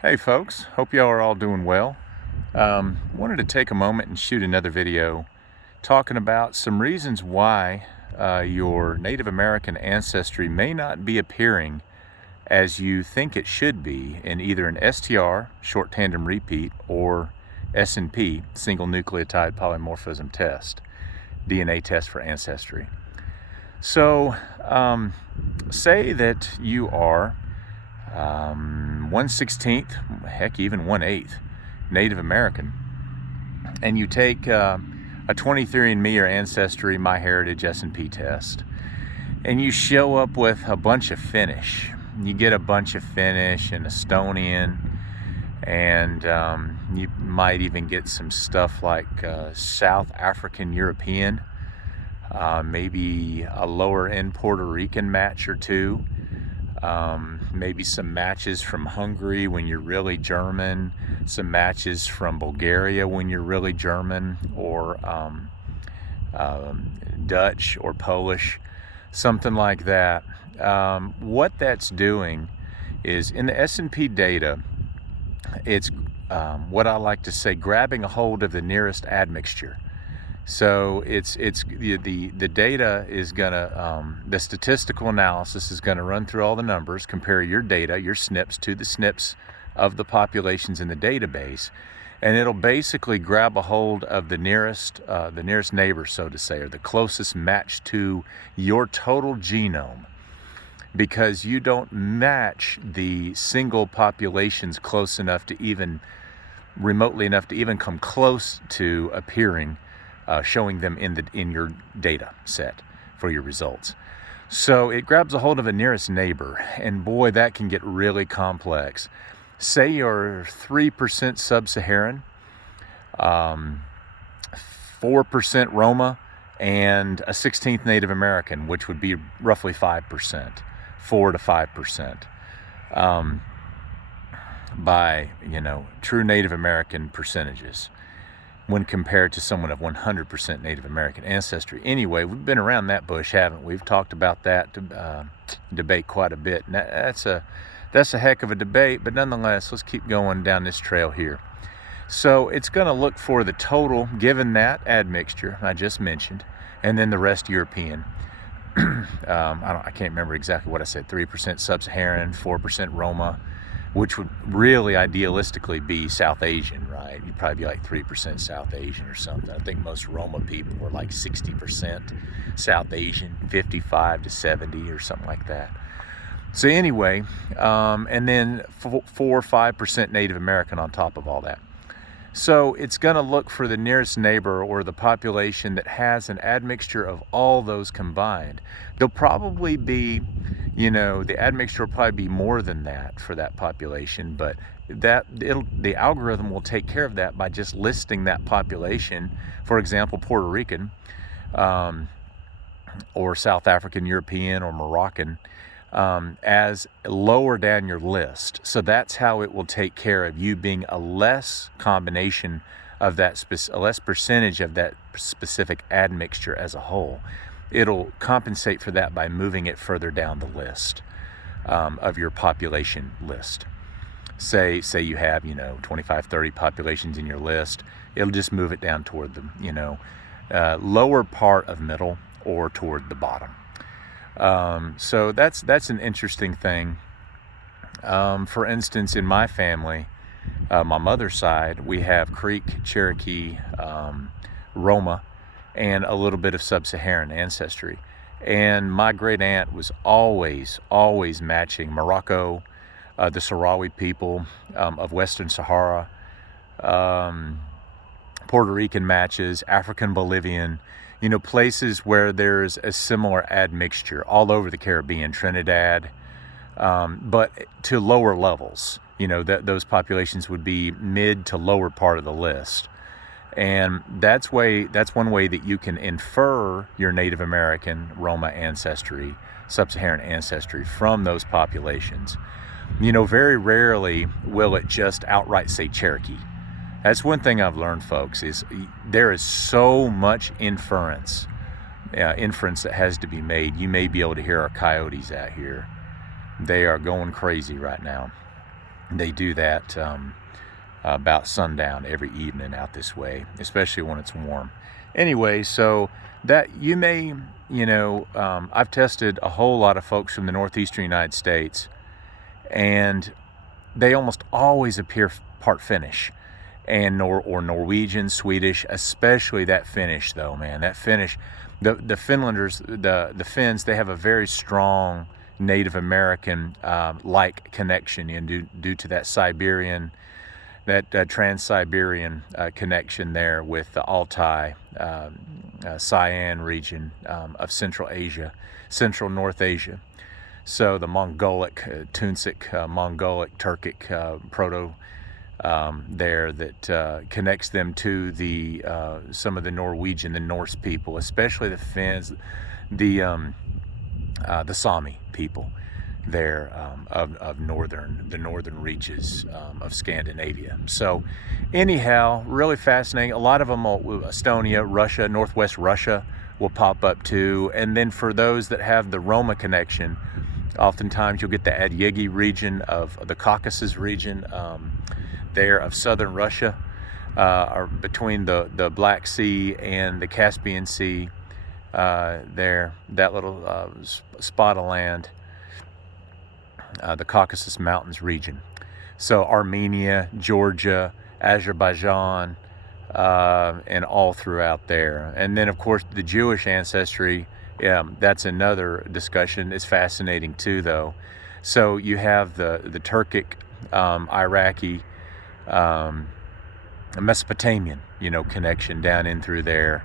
Hey folks, hope y'all are all doing well. Wanted to take a moment and shoot another video talking about some reasons why your Native American ancestry may not be appearing as you think it should be in either an STR, short tandem repeat, or SNP, single nucleotide polymorphism test, DNA test for ancestry. So say that you are 1/16, heck, even 1/8 Native American, and you take a 23andMe or Ancestry, MyHeritage, SNP test, and you show up with a bunch of Finnish. You get a bunch of Finnish and Estonian, and you might even get some stuff like South African European, maybe a lower end Puerto Rican match or two. Maybe some matches from Hungary when you're really German, some matches from Bulgaria when you're really German, or Dutch or Polish, something like that. What that's doing is, in the SNP data, it's what I like to say, grabbing a hold of the nearest admixture. So it's the data is gonna, the statistical analysis is gonna run through all the numbers, compare your data, your SNPs, to the SNPs of the populations in the database, and it'll basically grab a hold of the nearest neighbor, so to say, or the closest match to your total genome, because you don't match the single populations close enough to even, remotely enough to even come close to appearing, showing them in your data set for your results. So it grabs a hold of a nearest neighbor, and boy, that can get really complex. Say you're 3% Sub-Saharan, 4% Roma, and a 16th Native American, which would be roughly 5%, 4 to 5%, by true Native American percentages, when compared to someone of 100% Native American ancestry. Anyway, we've been around that bush, haven't we? We've talked about that debate quite a bit. And that's a heck of a debate, but nonetheless, let's keep going down this trail here. So it's going to look for the total, given that admixture I just mentioned, and then the rest European. I can't remember exactly what I said, 3% Sub-Saharan, 4% Roma, which would really idealistically be South Asian, right? You'd probably be like 3% South Asian or something. I think most Roma people were like 60% South Asian, 55 to 70 or something like that. So anyway, and then 4 or 5% Native American on top of all that. So it's going to look for the nearest neighbor, or the population that has an admixture of all those combined. There'll probably be, the admixture will probably be more than that for that population, but the algorithm will take care of that by just listing that population. For example, Puerto Rican, or South African European, or Moroccan, as lower down your list. So that's how it will take care of you being a less combination of that, a less percentage of that specific admixture as a whole. It'll compensate for that by moving it further down the list, of your population list. Say you have 25, 30 populations in your list. It'll just move it down toward the lower part of middle, or toward the bottom. So that's an interesting thing. For instance, in my family, my mother's side, we have Creek, Cherokee, Roma, and a little bit of Sub-Saharan ancestry. And my great aunt was always matching Morocco, the Sahrawi people of Western Sahara, Puerto Rican matches, African Bolivian, places where there's a similar admixture all over the Caribbean, Trinidad, but to lower levels. Those populations would be mid to lower part of the list. And that's one way that you can infer your Native American, Roma ancestry, Sub-Saharan ancestry from those populations. Very rarely will it just outright say Cherokee. That's one thing I've learned, folks, is there is so much inference that has to be made. You may be able to hear our coyotes out here. They are going crazy right now. They do that about sundown every evening out this way, especially when it's warm. Anyway, so that you may, I've tested a whole lot of folks from the northeastern United States, and they almost always appear part Finnish, and or Norwegian, Swedish, especially that Finnish though, man. That Finnish, the Finlanders, the Finns, they have a very strong Native American like connection, due to that Siberian, that Trans-Siberian connection there with the Altai, Siam region of Central Asia, Central North Asia. So the Mongolic, Tunsic, Mongolic, Turkic proto there that connects them to the some of the Norwegian, the Norse people, especially the Finns, the Sami people there of the northern reaches of Scandinavia. So anyhow, really fascinating. A lot of them, Estonia, Russia, Northwest Russia will pop up too. And then for those that have the Roma connection, oftentimes you'll get the Adyegi region of the Caucasus region there of southern Russia, or between the Black Sea and the Caspian Sea. There, that little spot of land, the Caucasus Mountains region. So Armenia, Georgia, Azerbaijan, and all throughout there. And then of course the Jewish ancestry, that's another discussion. It's fascinating too though. So you have the Turkic, Iraqi, Mesopotamian, connection down in through there.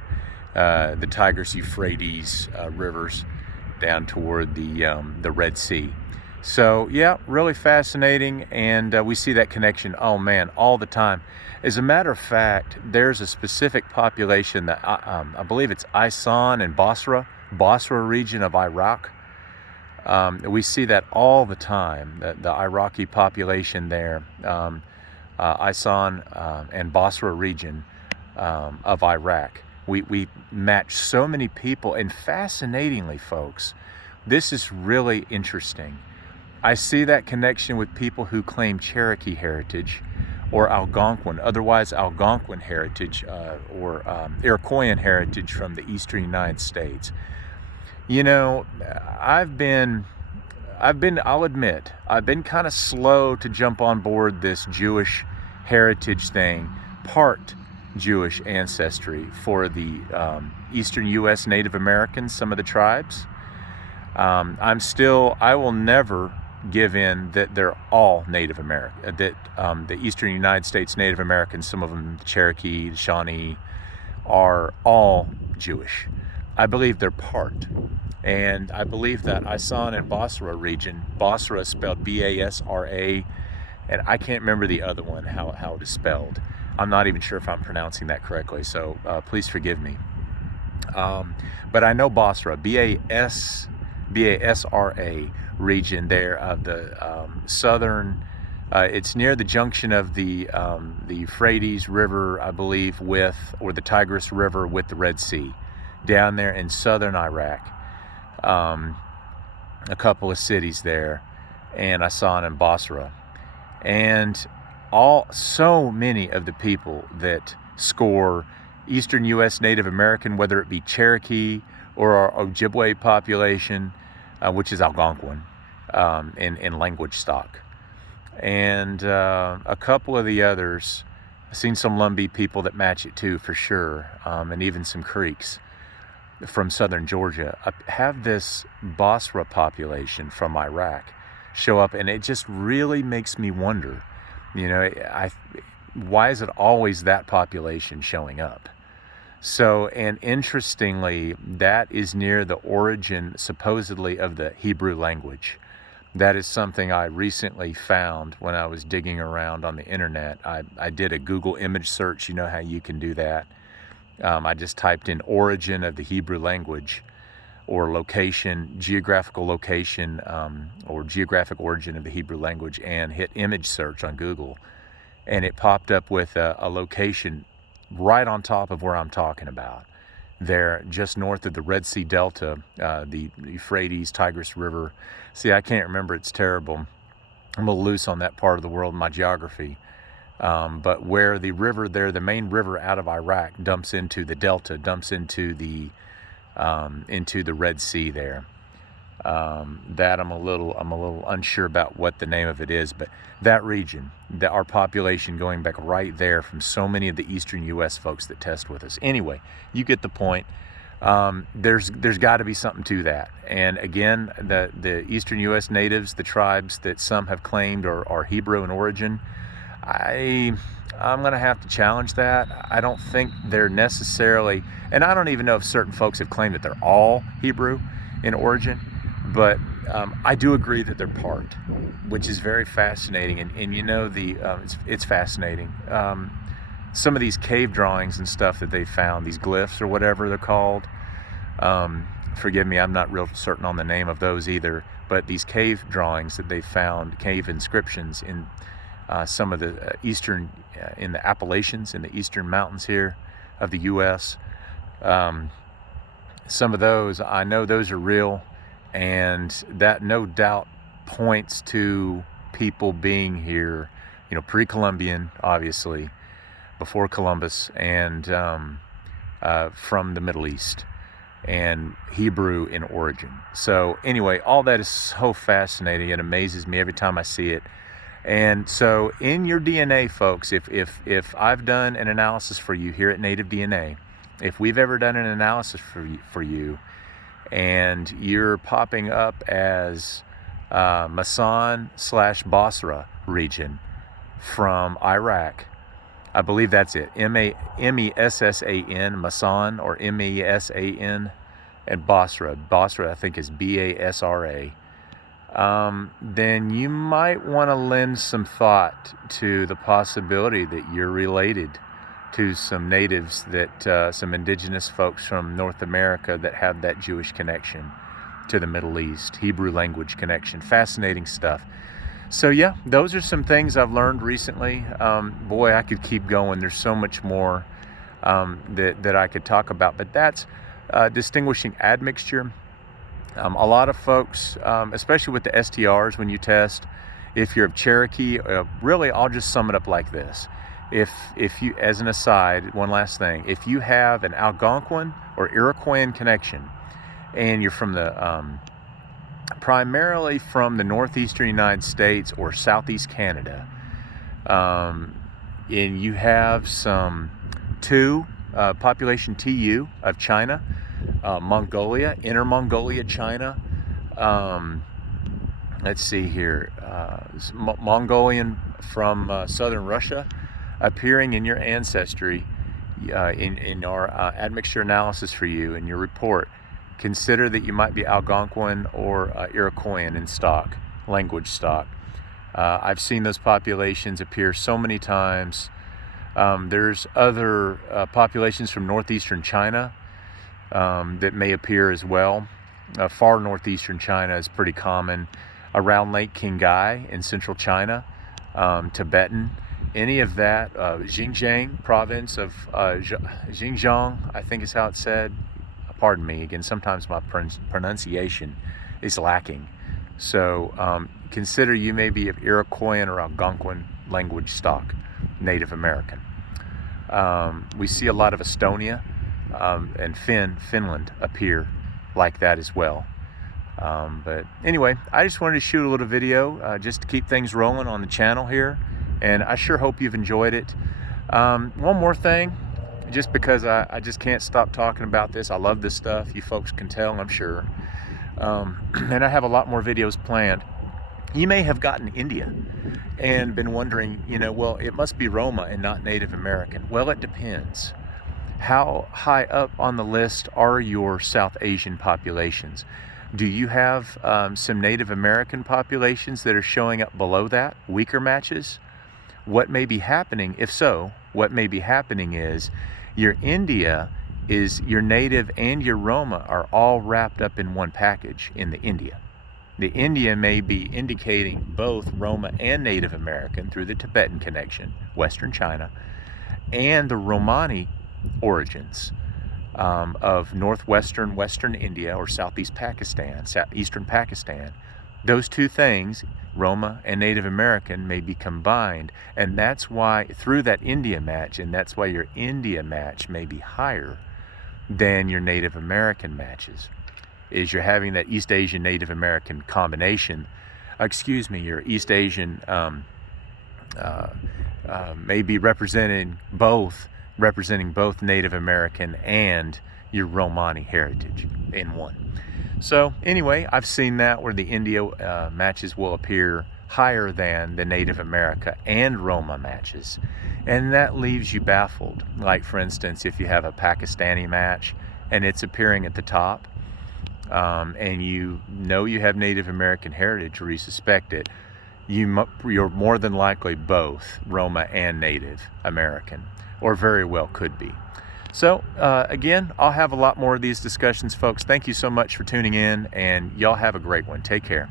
The Tigris, Euphrates rivers down toward the Red Sea. So yeah, really fascinating, and we see that connection, oh man, all the time. As a matter of fact, there's a specific population that I believe it's Isan and Basra region of Iraq. We see that all the time, the Iraqi population there, Isan and Basra region of Iraq. We match so many people, and fascinatingly, folks, this is really interesting. I see that connection with people who claim Cherokee heritage or Algonquin, otherwise Algonquin heritage, or Iroquoian heritage from the eastern United States. I'll admit, I've been kind of slow to jump on board this Jewish heritage thing, part Jewish ancestry for the eastern U.S. Native Americans, some of the tribes. I will never give in that they're all Native American, that the eastern United States Native Americans, some of them, the Cherokee, the Shawnee, are all Jewish. I believe they're part. And I believe that Isan and Basra region, Basra is spelled B-A-S-R-A, and I can't remember the other one, how it is spelled. I'm not even sure if I'm pronouncing that correctly, so please forgive me. But I know Basra, B-A-S-R-A region there of the southern, it's near the junction of the Euphrates River, I believe, or the Tigris River with the Red Sea, down there in southern Iraq. A couple of cities there, and Isan and Basra. And so many of the people that score eastern U.S. Native American, whether it be Cherokee or our Ojibwe population, which is Algonquin in language stock. And a couple of the others, I've seen some Lumbee people that match it too, for sure, and even some Creeks from southern Georgia, have this Basra population from Iraq show up, and it just really makes me wonder, why is it always that population showing up? So, and interestingly, that is near the origin, supposedly, of the Hebrew language. That is something I recently found when I was digging around on the internet. I did a Google image search, you know how you can do that. I just typed in origin of the Hebrew language, or location, geographical location, or geographic origin of the Hebrew language, and hit image search on Google. And it popped up with a location right on top of where I'm talking about. There, just north of the Red Sea Delta, the Euphrates, Tigris River. See, I can't remember, it's terrible. I'm a little loose on that part of the world, my geography. But where the river there, the main river out of Iraq, dumps into the Delta, dumps into the Red Sea there. That I'm a little unsure about what the name of it is, but that region, our population going back right there from so many of the eastern U.S. folks that test with us. Anyway, you get the point. There's got to be something to that. And again, the eastern U.S. natives, the tribes that some have claimed are Hebrew in origin, I'm going to have to challenge that. I don't think they're necessarily, and I don't even know if certain folks have claimed that they're all Hebrew in origin, but I do agree that they're part, which is very fascinating. And you know, it's fascinating. Some of these cave drawings and stuff that they found, these glyphs or whatever they're called, forgive me, I'm not real certain on the name of those either, but these cave drawings that they found, cave inscriptions in some of the in the Appalachians, in the eastern mountains here of the U.S. Some of those, I know those are real, and that no doubt points to people being here, you know, pre-Columbian, obviously, before Columbus, and from the Middle East, and Hebrew in origin. So anyway, all that is so fascinating. It amazes me every time I see it. And so in your DNA, folks, if I've done an analysis for you here at Native DNA, if we've ever done an analysis for you, and you're popping up as Masan/Basra region from Iraq, I believe that's it, M-E-S-S-A-N, Masan, or M-E-S-A-N, and Basra. Basra, I think, is B-A-S-R-A. Then you might want to lend some thought to the possibility that you're related to some natives, that some indigenous folks from North America that have that Jewish connection to the Middle East, Hebrew language connection. Fascinating stuff. So yeah, those are some things I've learned recently. Boy, I could keep going. There's so much more that I could talk about, but that's distinguishing admixture. A lot of folks, especially with the STRs when you test, if you're of Cherokee, really I'll just sum it up like this. If you, as an aside, one last thing, if you have an Algonquin or Iroquoian connection, and you're from the primarily from the northeastern United States or southeast Canada, and you have some population TU of China, Mongolia, Inner Mongolia, China. Let's see here, Mongolian from southern Russia, appearing in your ancestry, in our admixture analysis for you in your report. Consider that you might be Algonquin or Iroquoian in stock, language stock. I've seen those populations appear so many times. There's other populations from northeastern China that may appear as well. Far northeastern China is pretty common. Around Lake Qinghai in central China, Tibetan, any of that, Xinjiang province of Xinjiang, I think is how it's said. Pardon me, again, sometimes my pronunciation is lacking. So consider you may be of Iroquoian or Algonquin language stock, Native American. We see a lot of Estonia and Finland appear like that as well. But anyway, I just wanted to shoot a little video just to keep things rolling on the channel here, and I sure hope you've enjoyed it. One more thing, just because I just can't stop talking about this. I love this stuff. You folks can tell, I'm sure. And I have a lot more videos planned. You may have gotten India and been wondering, you know, well, it must be Roma and not Native American. Well, it depends. How high up on the list are your South Asian populations? Do you have some Native American populations that are showing up below that, weaker matches? What may be happening, if so, what may be happening is your India is your Native and your Roma are all wrapped up in one package in the India. The India may be indicating both Roma and Native American through the Tibetan connection, Western China, and the Romani origins of Western India or Southeast Pakistan, Eastern Pakistan, those two things, Roma and Native American, may be combined, and that's why, through that India match, and that's why your India match may be higher than your Native American matches, is you're having that East Asian Native American combination, your East Asian may be representing both Native American and your Romani heritage in one. So anyway, I've seen that where the India matches will appear higher than the Native America and Roma matches, and that leaves you baffled. Like, for instance, if you have a Pakistani match and it's appearing at the top, and you know you have Native American heritage, or you suspect it, you're more than likely both Roma and Native American, or very well could be. So again, I'll have a lot more of these discussions, folks. Thank you so much for tuning in, and y'all have a great one. Take care.